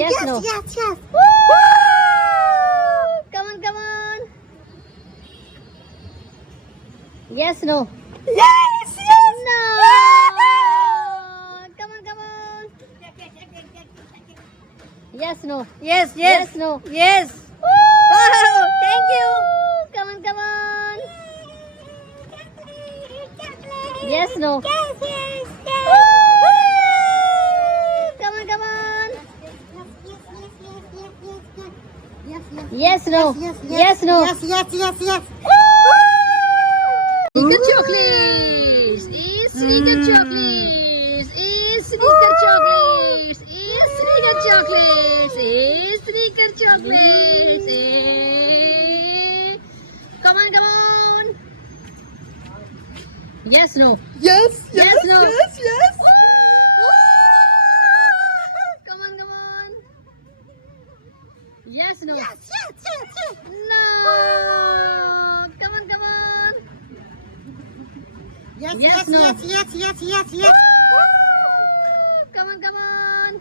Yes, yes, no. yes, yes. Come on, come on. Yes, no. Yes, yes. No. Come on, come on. Yes, no. Yes, yes. Yes, no. Yes. Wow, thank you. Come on, come on. Yes, no. Yes, yes, yes. Come on, come on. Yes, yes. Yes, no. Yes, yes, Yes, no. Yes, yes, yes, yes. Sneaker chocolates. Is sneaker chocolates. Is sneaker chocolates. Is sneaker chocolates. Is sneaker chocolates. Come on, come on. Yes, no. Yes, Yes, no. yes, yes. Come on, come on. Yes, no. Yes, yes, yes, yes. No. Come on, come on. Yes, Yes, yes, no. yes, yes, yes, yes, yes. Come on, come on.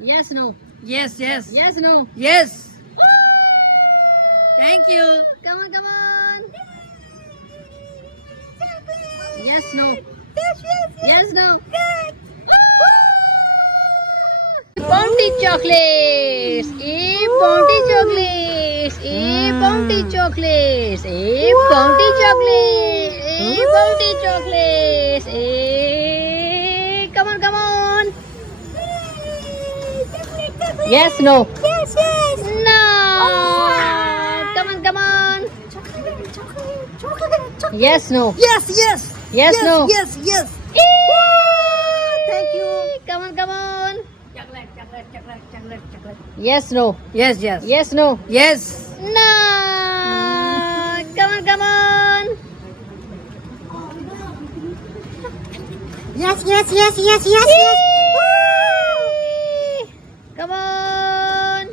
Yes, no. Yes, yes. Yes, no. Yes. Thank you. Come on, come on. Yes, no. Yes, yes, Yes, no. Bounty chocolates. Bounty chocolates. Bounty chocolates. Bounty chocolates. Bounty chocolates. Come on, come on. Yes, no. Yes, yes. No. Come on, come on. Chocolate. Yes, no. Yes, yes. Yes, no. Yes, yes. Thank you. Come on, come on. Chocolate. Yes, no. Yes, yes. Yes, no. Yes. No. Come on, come on. Yes, yes, yes, yes, yes, yes. Come on.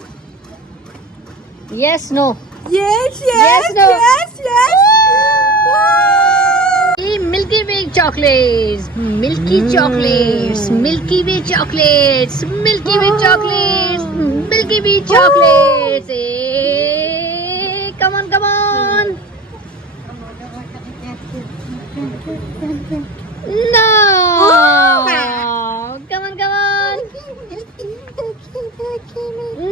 Yes, no. Yes, Yes, no. yes, yes. Milky Way chocolates. Milky chocolates. Milky Way chocolates. Milky Way chocolates. Milky Way chocolates. Come on, come on. No. Come on, come on.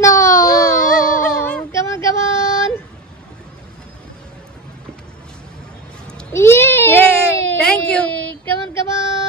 No. Come on, come on. Yay! Yay! Thank you. Come on, come on.